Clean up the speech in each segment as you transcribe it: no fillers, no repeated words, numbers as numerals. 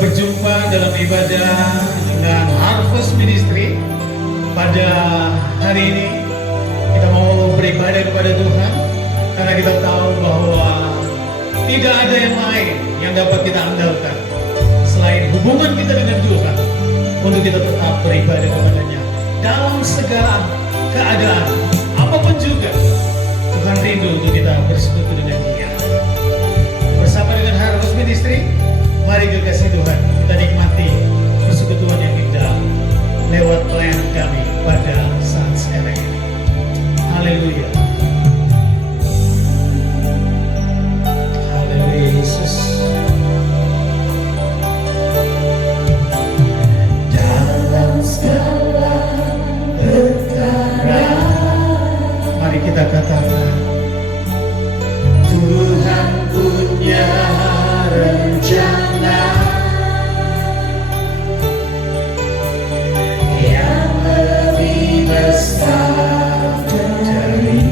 berjumpa dalam ibadah dengan Harvest Ministry. Pada hari ini kita mau beribadah kepada Tuhan karena kita tahu bahwa tidak ada yang lain yang dapat kita andalkan selain hubungan kita dengan Tuhan untuk kita tetap beribadah kepada-Nya dalam segala keadaan apapun juga. Tuhan rindu untuk kita bersekutu dengan Dia. Bersama dengan Harvest Ministry, mari kekasih Tuhan, kita nikmati persekutuan yang indah lewat pelayanan kami pada saat sekarang ini. Haleluya. Haleluya Yesus. Dalam segala perkara, mari kita katakan, Tuhan punya rencana yang lebih besar dari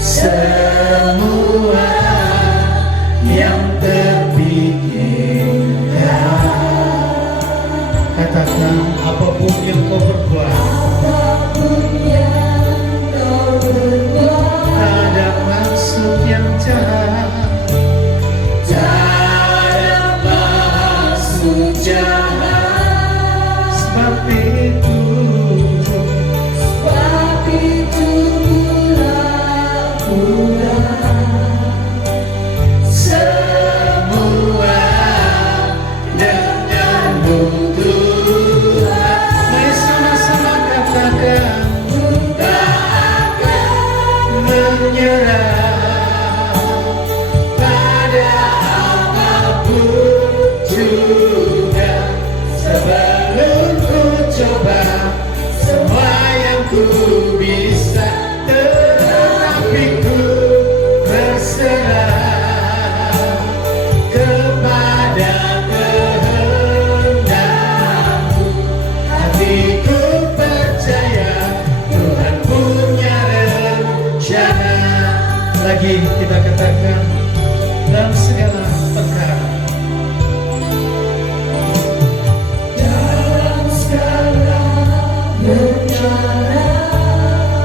semua yang terpikirkan. Katakan, apapun yang kau perbuat, tak ada maksud yang jahat. Sebab itu pula semua denganmu Tuhan. Mari sama-sama katakan, tak akan menyerah pada apapun juga. Sebelum ku coba semua yang ku bisa, tetapi ku berserah kepada kehendakmu. Hatiku percaya Tuhan punya rencana. Lagi kita katakan, dalam segala perkara,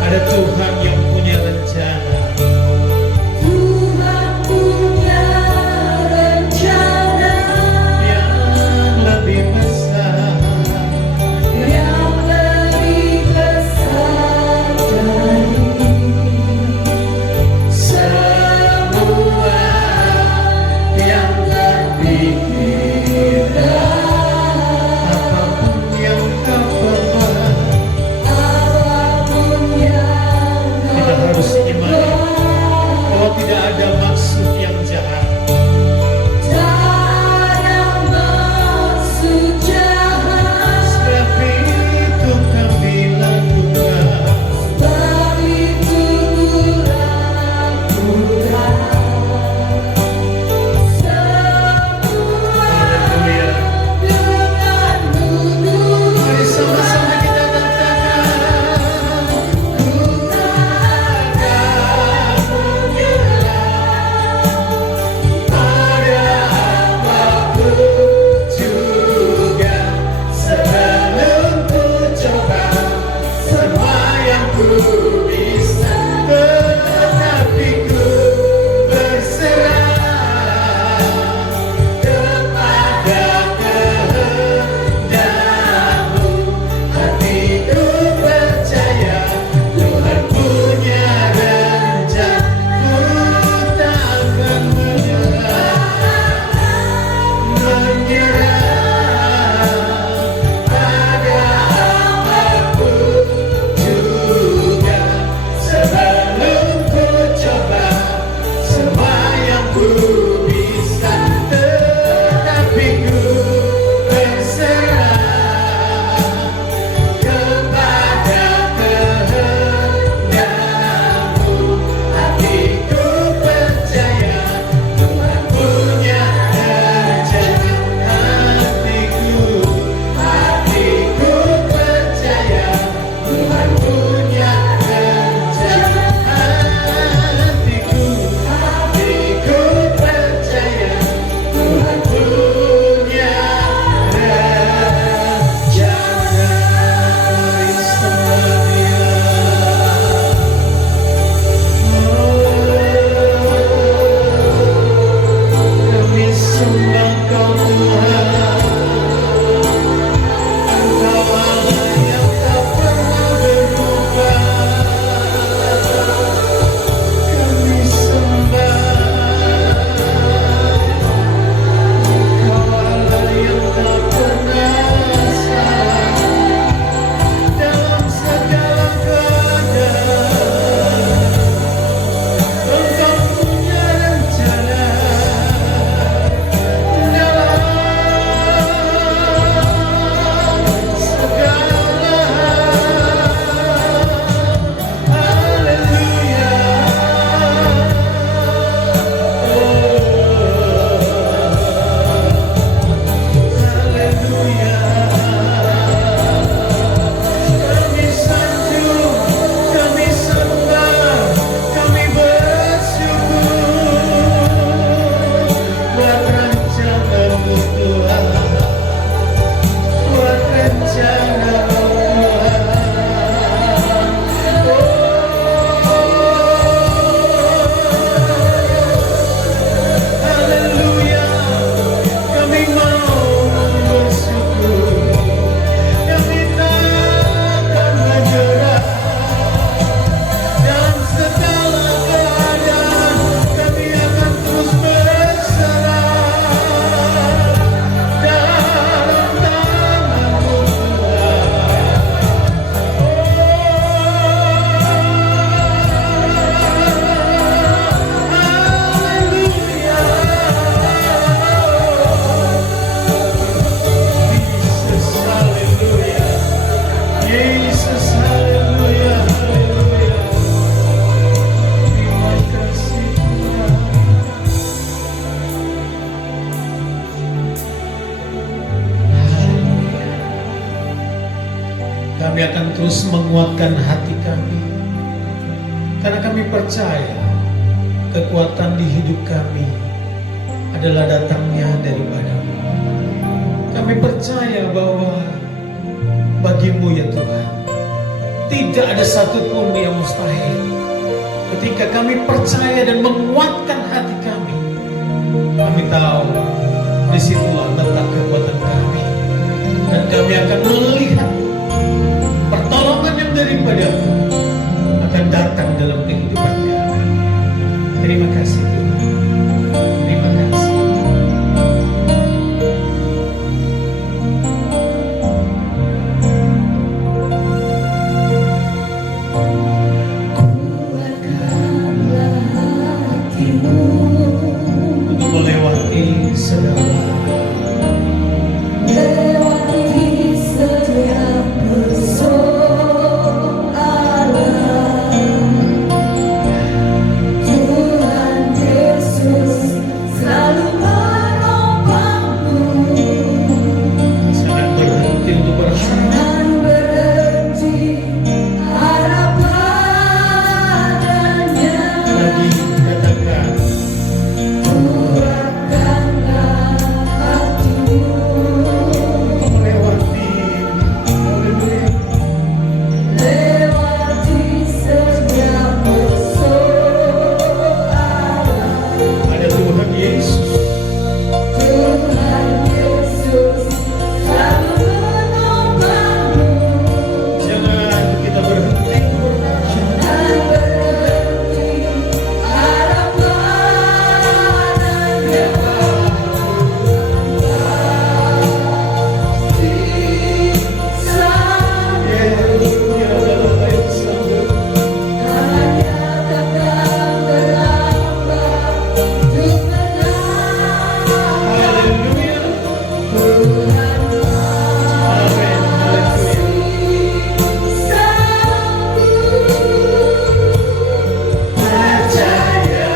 ada Tuhan yang punya rencana. Tuhan punya rencana Yang lebih besar, yang lebih besar dari semua kami akan terus menguatkan hati kami. Karena kami percaya kekuatan di hidup kami adalah datangnya daripadamu. Kami percaya bahwa bagimu ya Tuhan, tidak ada satupun yang mustahil. Ketika kami percaya dan menguatkan hati kami tahu disitulah letak kekuatan kami. Dan kami akan melihat pertolongan yang daripadamu akan datang dalam kehidupan kami. Terima kasih Tuhan. Terima kasih. Kuatkanlah hatimu Untuk melewati segala lewati setiap persoalan. Tuhan Yesus selalu menopangmu. sangat berhenti untuk berharap. Jangan berhenti harap padanya. Lagi katakan, Kuatkanlah hatimu melewati, haleluya, lewati setiap persoalan. ada Tuhan Yesus. Tuhan Yesus selalu menopangmu. Jangan kita berhenti untuk berharap. Jangan berhenti harap padanya. Haleluya, dalam baik sambut. Hanya takkan terlambat untuk menang. Haleluya, Tuhan amin, haleluya. Percaya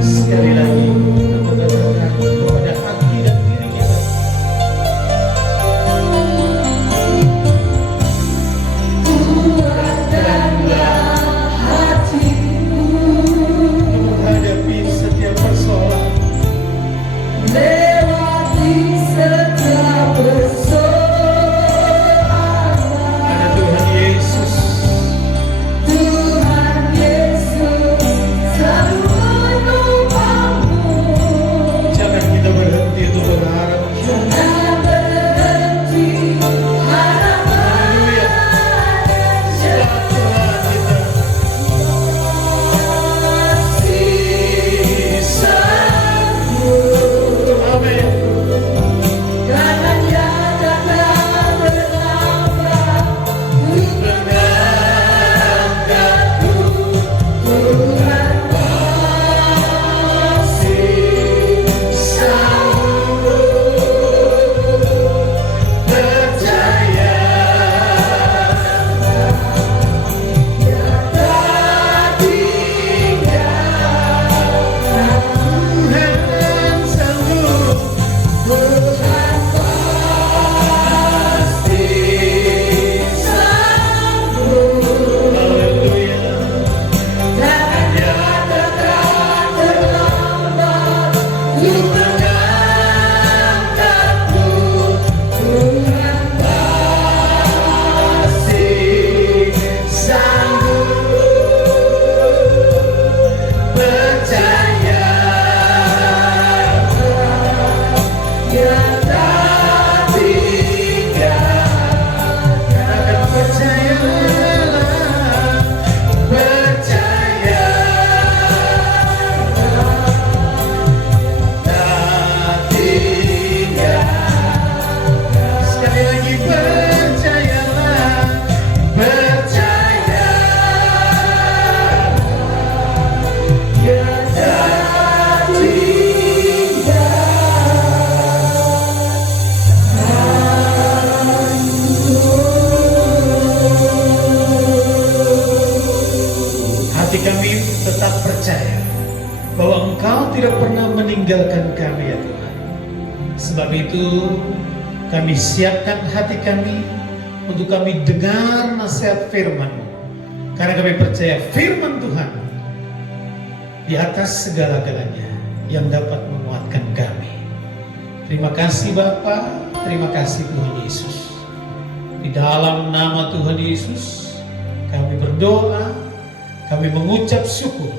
sekali lagi kita mengatakan kepada hati dan diri kita, Kuatkanlah hatimu, menghadapi setiap persoalan. lewati setiap persoalan. Ada Tuhan Yesus. Tuhan Yesus selalu menopangmu. Jangan kita berhenti untuk berharap. Jangan berhenti harap Haleluya. Sebab Tuhan kita kasih sanggup. amin. Karena Dia takkan terlambat untuk mengangkatku. Tuhan masih sanggup. Percaya Dia tak tinggalkan. Tuhan sanggup. Tuhan pasti sanggup. Haleluya. Dan Dia takkan terlambat untuk mengangkatku. Tuhan pasti sanggup. Percaya Dia tak tinggalkan. akan percayalah. Percaya tak tinggal. Sekali lagi percayalah. Percaya Dia tak hati kami tetap percaya bahwa Engkau tidak pernah meninggalkan kami ya Tuhan. Sebab itu kami siapkan hati kami untuk kami dengar nasihat firman-Mu. Karena kami percaya firman Tuhan di atas segala-galanya yang dapat menguatkan kami. Terima kasih Bapa, terima kasih Tuhan Yesus. Di dalam nama Tuhan Yesus kami berdoa, kami mengucap syukur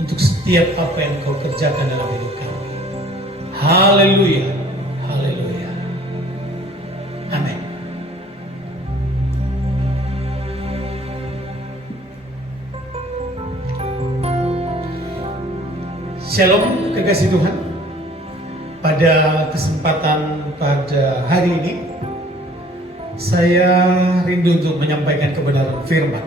untuk setiap apa yang Kau kerjakan dalam hidup kami. Haleluya, haleluya. Amin. Shalom, kekasih Tuhan. Pada kesempatan pada hari ini, saya rindu untuk menyampaikan kebenaran firman.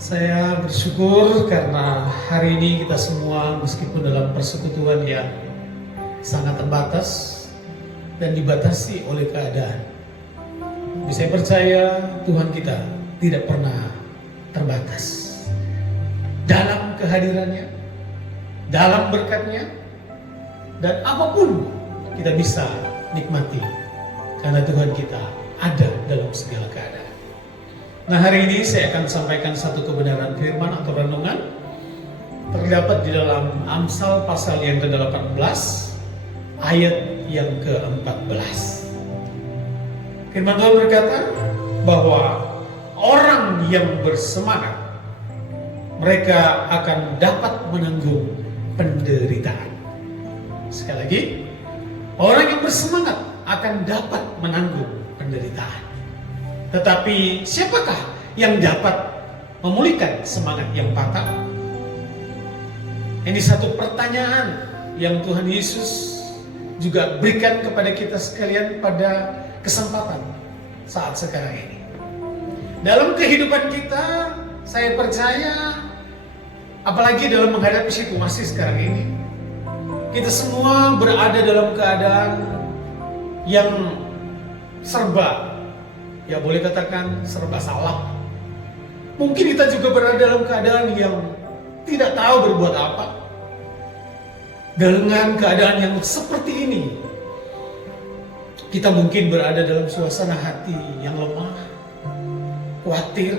Saya bersyukur karena hari ini kita semua meskipun dalam persekutuan yang sangat terbatas dan dibatasi oleh keadaan. Tapi saya percaya Tuhan kita tidak pernah terbatas dalam kehadirannya, dalam berkatnya, dan apapun kita bisa nikmati karena Tuhan kita ada dalam segala keadaan. Nah, hari ini saya akan sampaikan satu kebenaran firman atau renungan terdapat di dalam Amsal pasal yang ke-18 ayat yang ke-14. Firman Tuhan berkata bahwa orang yang bersemangat mereka akan dapat menanggung penderitaan. Sekali lagi, orang yang bersemangat akan dapat menanggung penderitaan. Tetapi siapakah yang dapat memulihkan semangat yang patah? Ini satu pertanyaan yang Tuhan Yesus juga berikan kepada kita sekalian pada kesempatan saat sekarang ini. Dalam kehidupan kita, saya percaya, apalagi dalam menghadapi situasi sekarang ini, kita semua berada dalam keadaan yang serba, ya boleh katakan serba salah. Mungkin kita juga berada dalam keadaan yang tidak tahu berbuat apa. Dengan keadaan yang seperti ini, kita mungkin berada dalam suasana hati yang lemah, khawatir,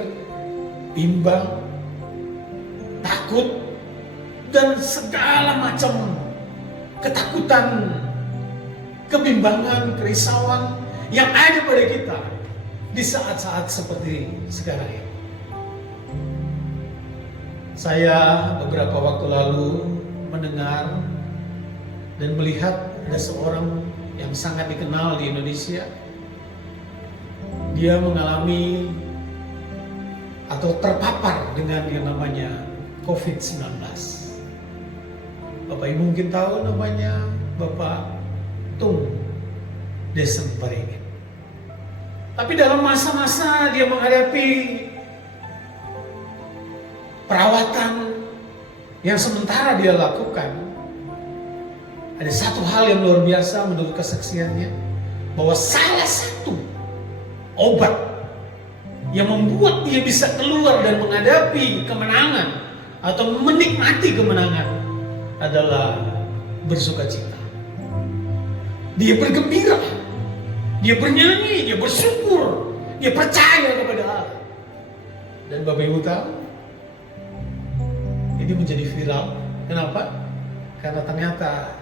bimbang, takut, dan segala macam ketakutan, kebimbangan, kerisauan yang ada pada kita di saat-saat seperti sekarang ini. Saya beberapa waktu lalu mendengar dan melihat ada seorang yang sangat dikenal di Indonesia. Dia mengalami atau terpapar dengan yang namanya COVID-19. Bapak Ibu mungkin tahu namanya Bapak Tung Desem Paringin. Tapi dalam masa-masa dia menghadapi perawatan yang sementara dia lakukan, ada satu hal yang luar biasa menurut kesaksiannya, bahwa salah satu obat yang membuat dia bisa keluar dan menghadapi kemenangan atau menikmati kemenangan adalah bersukacita. Dia bergembira, dia bernyanyi, dia bersyukur, dia percaya kepada Allah. Dan Bapak Ibu tahu, ini menjadi viral. Kenapa? Karena ternyata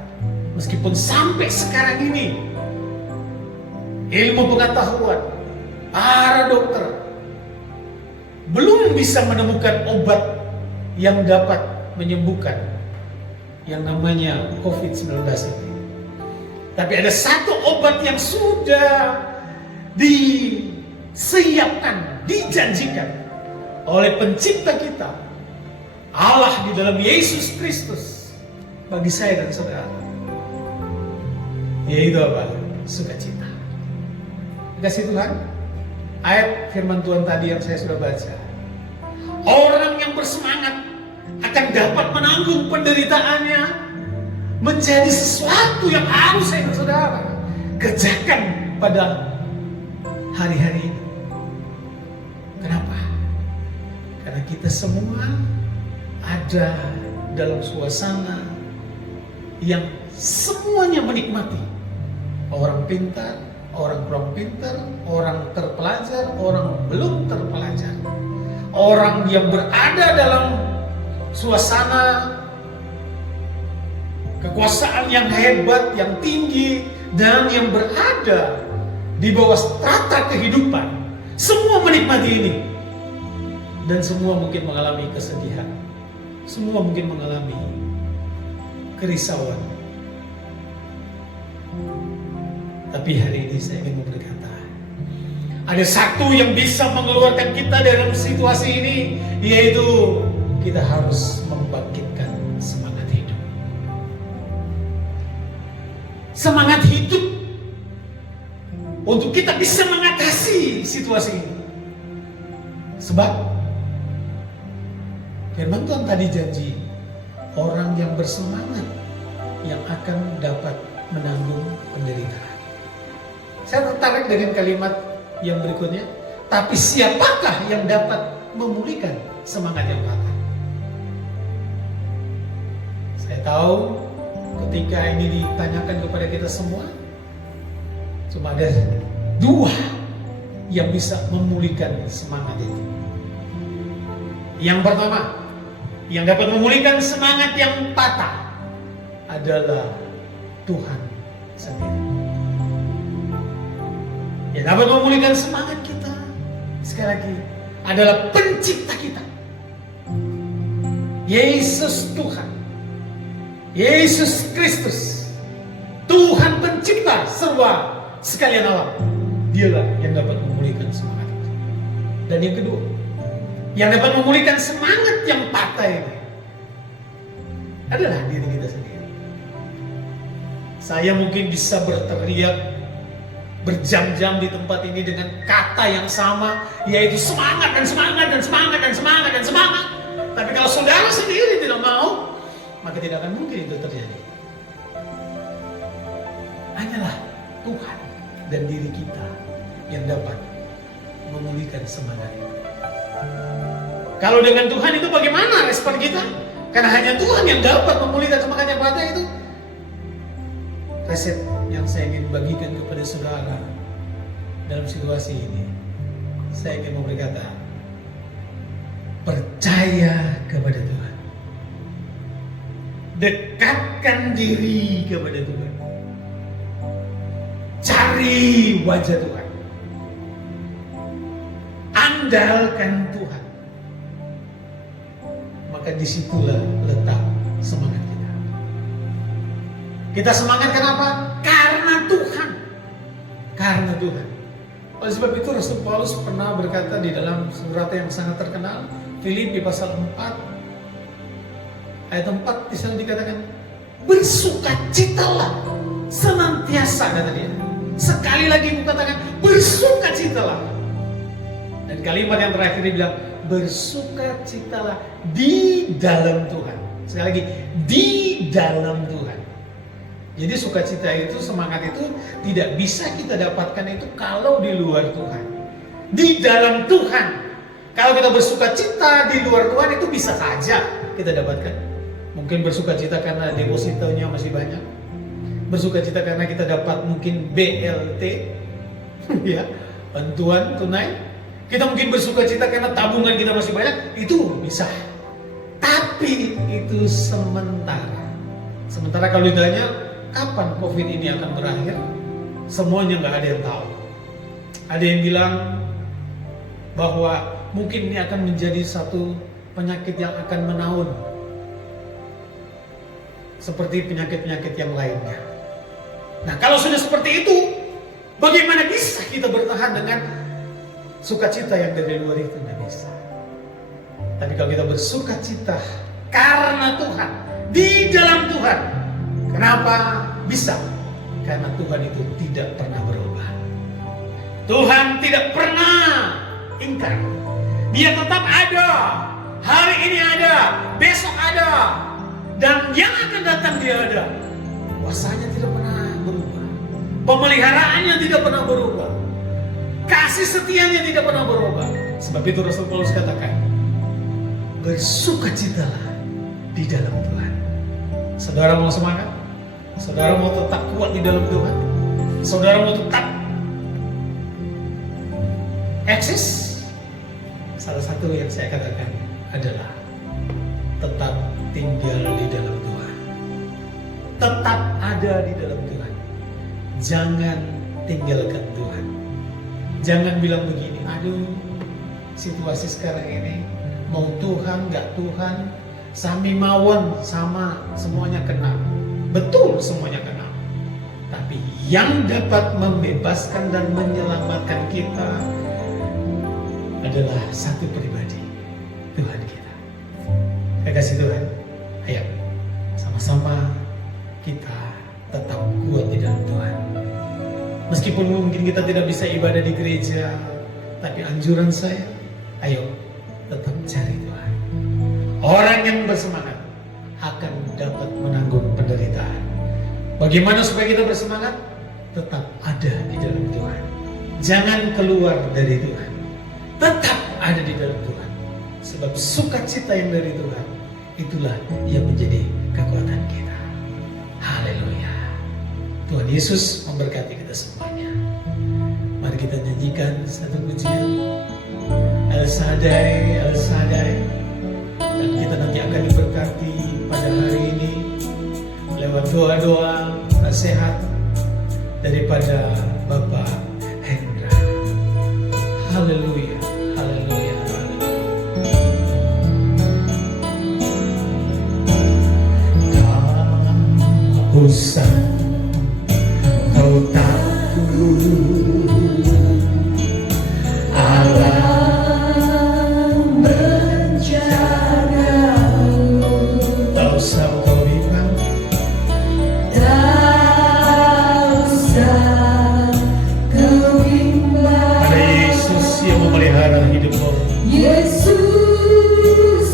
meskipun sampai sekarang ini ilmu pengetahuan, para dokter belum bisa menemukan obat yang dapat menyembuhkan yang namanya COVID-19 ini. Tapi ada satu obat yang sudah disiapkan, dijanjikan oleh pencipta kita, Allah di dalam Yesus Kristus, bagi saya dan saudara, yaitu apa? Sukacita. Kasih Tuhan, ayat firman Tuhan tadi yang saya sudah baca, orang yang bersemangat akan dapat menanggung penderitaannya, menjadi sesuatu yang harus saya dan saudara kerjakan pada hari-hari ini. Kenapa? Karena kita semua ada dalam suasana yang semuanya menikmati. Orang pintar, orang kurang pintar, orang terpelajar, orang belum terpelajar. Orang yang berada dalam suasana kekuasaan yang hebat, yang tinggi, dan yang berada di bawah strata kehidupan, semua menikmati ini. Dan semua mungkin mengalami kesedihan, semua mungkin mengalami kerisauan. Tapi hari ini saya ingin berkata, ada satu yang bisa mengeluarkan kita dalam situasi ini, yaitu kita harus membangkitkan semangat hidup. Semangat hidup untuk kita bisa mengatasi situasi ini. Sebab firman Tuhan tadi janji, orang yang bersemangat yang akan dapat menanggung penderitaan. Saya tertarik dengan kalimat yang berikutnya, tapi siapakah yang dapat memulihkan semangat yang patah? Saya tahu ketika ini ditanyakan kepada kita semua, cuma ada dua yang bisa memulihkan semangat itu. Yang pertama, yang dapat memulihkan semangat yang patah adalah Tuhan sendiri. Yang dapat memulihkan semangat kita, sekali lagi, adalah pencipta kita, Yesus Tuhan, Yesus Kristus, Tuhan pencipta serba sekalian alam. Dialah yang dapat memulihkan semangat itu. Dan yang kedua, yang dapat memulihkan semangat yang patah ini adalah diri kita sendiri. Saya mungkin bisa berteriak berjam-jam di tempat ini dengan kata yang sama, yaitu semangat dan semangat dan semangat dan semangat dan semangat. Tapi kalau saudara sendiri tidak mau, maka tidak akan mungkin itu terjadi. Hanyalah Tuhan dan diri kita yang dapat memulihkan semangat itu. Kalau dengan Tuhan itu bagaimana respon kita? Karena hanya Tuhan yang dapat memulihkan semangat yang patah itu. Resep yang saya ingin bagikan kepada saudara dalam situasi ini, saya ingin berkata, percaya kepada Tuhan, dekatkan diri kepada Tuhan, cari wajah Tuhan, andalkan Tuhan, maka disitulah letak semangat kita. Kita semangat kenapa? Karena Tuhan. Karena Tuhan. Oleh sebab itu Rasul Paulus pernah berkata di dalam surat yang sangat terkenal, Filipi pasal 4 ayat 4, di sana dikatakan, bersukacitalah senantiasa, kata dia. Sekali lagi kukatakan, bersukacitalah. Dan kalimat yang terakhir dia bilang, bersukacitalah di dalam Tuhan. Sekali lagi, di dalam Tuhan. Jadi sukacita itu, semangat itu tidak bisa kita dapatkan itu kalau di luar Tuhan. Di dalam Tuhan. Kalau kita bersukacita di luar Tuhan itu bisa saja kita dapatkan. Mungkin bersukacita karena depositonya masih banyak. Bersukacita karena kita dapat mungkin BLT, ya, bantuan tunai. Kita mungkin bersukacita karena tabungan kita masih banyak, itu bisa. Tapi itu sementara. Sementara kalau ditanya, kapan COVID ini akan berakhir? Semuanya nggak ada yang tahu. Ada yang bilang bahwa mungkin ini akan menjadi satu penyakit yang akan menaun, seperti penyakit-penyakit yang lainnya. Nah, kalau sudah seperti itu, bagaimana bisa kita bertahan dengan sukacita yang dari luar itu? Nggak bisa. Tapi kalau kita bersukacita karena Tuhan, di dalam Tuhan. Kenapa bisa? Karena Tuhan itu tidak pernah berubah. Tuhan tidak pernah ingkar. Dia tetap ada. Hari ini ada, besok ada, dan yang akan datang dia ada. Kuasanya tidak pernah berubah. Pemeliharaannya tidak pernah berubah. Kasih setianya tidak pernah berubah. Sebab itu Rasul Paulus katakan, bersukacitalah di dalam Tuhan. Saudara mau semangat? Saudara mau tetap kuat di dalam Tuhan? Saudara mau tetap eksis? Salah satu yang saya katakan adalah tetap tinggal di dalam Tuhan. Tetap ada di dalam Tuhan. Jangan tinggalkan Tuhan. Jangan bilang begini, aduh situasi sekarang ini mau Tuhan gak Tuhan, sami mawon sama, semuanya kena. Betul semuanya kena. Tapi yang dapat membebaskan dan menyelamatkan kita adalah satu pribadi, Tuhan kita. Kekasih Tuhan, ayo sama-sama kita tetap kuat di dalam Tuhan. Meskipun mungkin kita tidak bisa ibadah di gereja, tapi anjuran saya, ayo tetap cari Tuhan. Orang yang bersemangat akan dapat menanggung penderitaan. Bagaimana supaya kita bersemangat? Tetap ada di dalam Tuhan. Jangan keluar dari Tuhan. Tetap ada di dalam Tuhan. Sebab sukacita yang dari Tuhan, itulah yang menjadi kekuatan kita. Haleluya. Tuhan Yesus memberkati kita semuanya. Mari kita nyanyikan satu pujian. El Shaddai, El Shaddai. Dan kita nanti akan diberkati pada hari ini lewat doa-doa nasihat daripada Bapak Hendra. Haleluya, haleluya, haleluya. Tak usah kau takut, Allah menjagamu. Tak usah kau bimbang, Tak usah kau bimbang. ada Yesus yang memelihara hidupmu. Yesus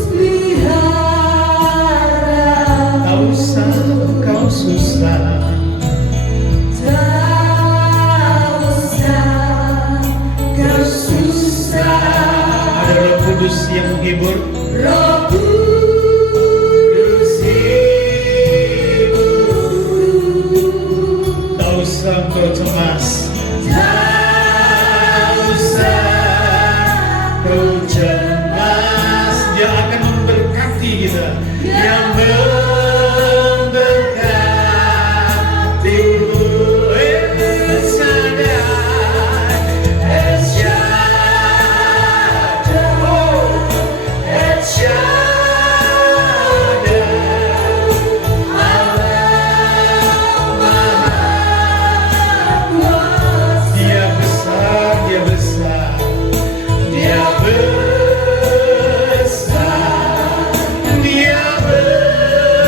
pelihara. Tak usah kau susah, Tak usah kau susah. ada Roh Kudus yang menghibur. Roh Kudus hibur. Tak usah kau cemas, Tak usah kau cemas. Dia akan memberkati kita. Yang memberkatimu. El Shaddai, El Shaddai, oh, El Shaddai, Allah Maha kuasa. Dia besar, Dia besar, Dia besar, Dia besar.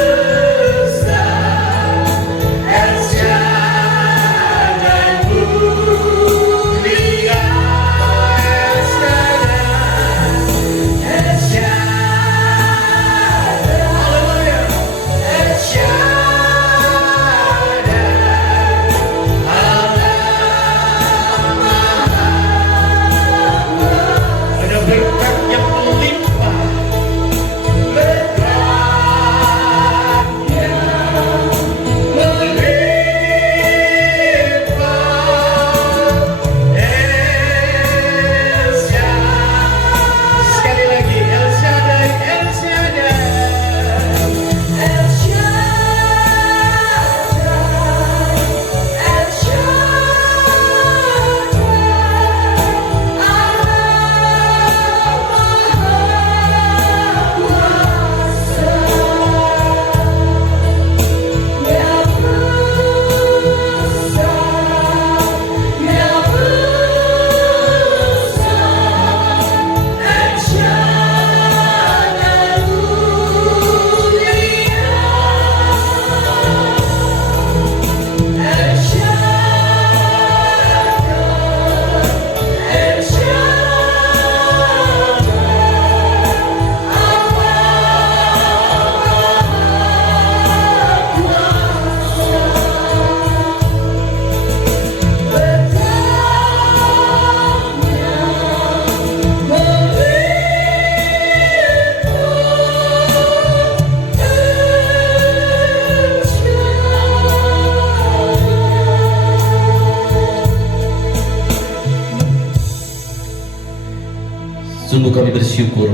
bersyukur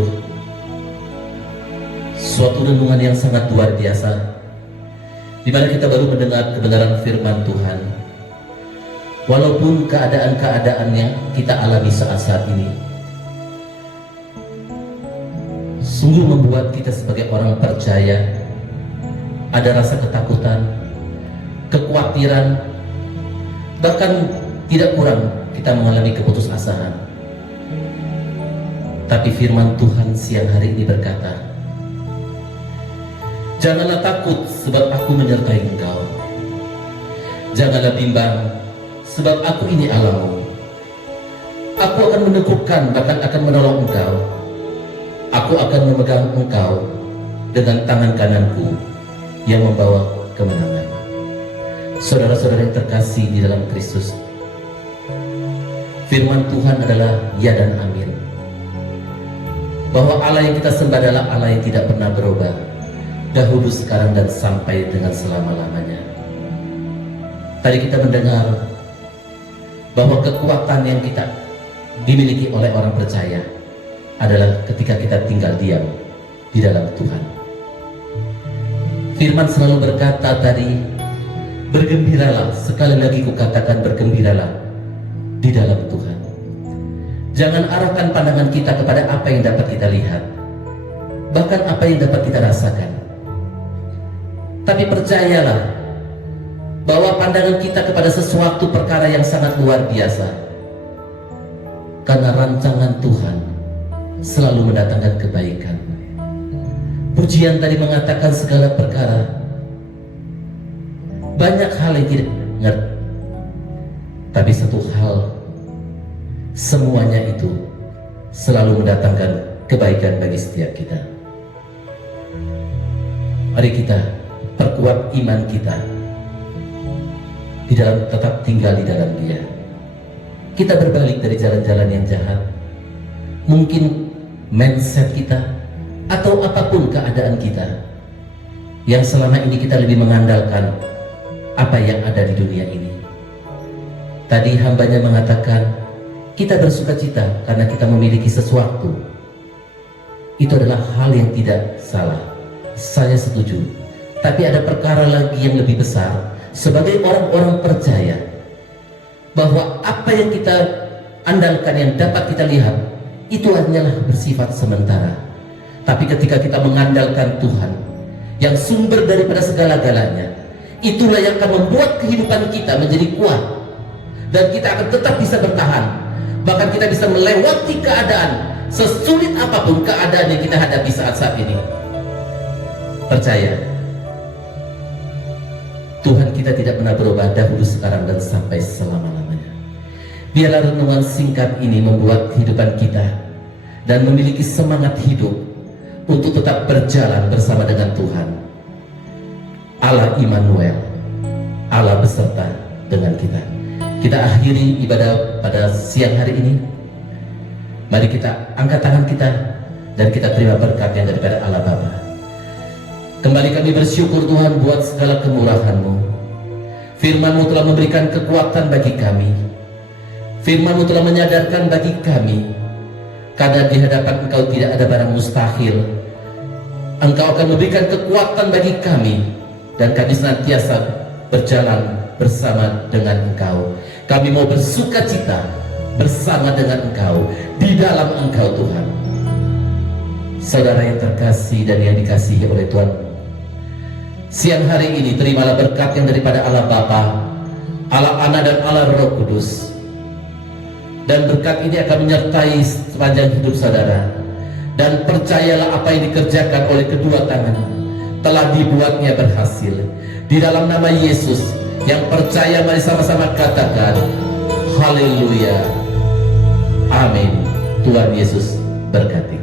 suatu renungan yang sangat luar biasa, di mana kita baru mendengar kebenaran firman Tuhan. Walaupun keadaan-keadaan yang kita alami saat-saat ini sungguh membuat kita sebagai orang percaya ada rasa ketakutan, kekhawatiran, bahkan tidak kurang kita mengalami keputusasaan. Tapi firman Tuhan siang hari ini berkata, janganlah takut sebab aku menyertai engkau. Janganlah bimbang sebab aku ini Allahmu. Aku akan meneguhkan, bahkan akan menolong engkau. Aku akan memegang engkau dengan tangan kananku yang membawa kemenangan. Saudara-saudara yang terkasih di dalam Kristus, firman Tuhan adalah ya dan amin, bahwa Allah yang kita sembah adalah Allah yang tidak pernah berubah, dahulu, sekarang, dan sampai dengan selama-lamanya. Tadi kita mendengar bahwa kekuatan yang kita dimiliki oleh orang percaya adalah ketika kita tinggal diam di dalam Tuhan. Firman selalu berkata tadi, bergembiralah, sekali lagi kukatakan bergembiralah di dalam Tuhan. Jangan arahkan pandangan kita kepada apa yang dapat kita lihat, bahkan apa yang dapat kita rasakan. Tapi percayalah bahwa pandangan kita kepada sesuatu perkara yang sangat luar biasa, karena rancangan Tuhan selalu mendatangkan kebaikan. Pujian tadi mengatakan segala perkara, banyak hal yang tidak ngerti, tapi satu hal, semuanya itu selalu mendatangkan kebaikan bagi setiap kita. Mari kita perkuat iman kita di dalam tetap tinggal di dalam Dia. Kita berbalik dari jalan-jalan yang jahat, mungkin mindset kita atau apapun keadaan kita yang selama ini kita lebih mengandalkan apa yang ada di dunia ini. Tadi hambanya mengatakan kita bersukacita karena kita memiliki sesuatu. Itu adalah hal yang tidak salah, saya setuju. Tapi ada perkara lagi yang lebih besar sebagai orang-orang percaya, bahwa apa yang kita andalkan, yang dapat kita lihat, itu hanyalah bersifat sementara. Tapi ketika kita mengandalkan Tuhan yang sumber daripada segala-galanya, itulah yang akan membuat kehidupan kita menjadi kuat, dan kita akan tetap bisa bertahan. Bahkan kita bisa melewati keadaan sesulit apapun keadaan yang kita hadapi saat-saat ini. Percaya, Tuhan kita tidak pernah berubah, dahulu, sekarang, dan sampai selama-lamanya. Biarlah renungan singkat ini membuat kehidupan kita dan memiliki semangat hidup untuk tetap berjalan bersama dengan Tuhan. Allah Immanuel, Allah beserta dengan kita. Kita akhiri ibadah pada siang hari ini. Mari kita angkat tangan kita dan kita terima berkat yang daripada Allah Bapa. Kembali kami bersyukur Tuhan buat segala kemurahan-Mu. Firman-Mu telah memberikan kekuatan bagi kami. Firman-Mu telah menyadarkan bagi kami, karena di hadapan Engkau tidak ada barang mustahil. Engkau akan memberikan kekuatan bagi kami, dan kami senantiasa berjalan bersama dengan Engkau. Kami mau bersukacita bersama dengan Engkau, di dalam Engkau Tuhan. Saudara yang terkasih dan yang dikasihi oleh Tuhan, siang hari ini terimalah berkat yang daripada Allah Bapa, Allah Anak, dan Allah Roh Kudus. Dan berkat ini akan menyertai sepanjang hidup saudara. Dan percayalah apa yang dikerjakan oleh kedua tangan telah dibuatnya berhasil. Di dalam nama Yesus, yang percaya mari sama-sama katakan haleluya, amin. Tuhan Yesus berkati.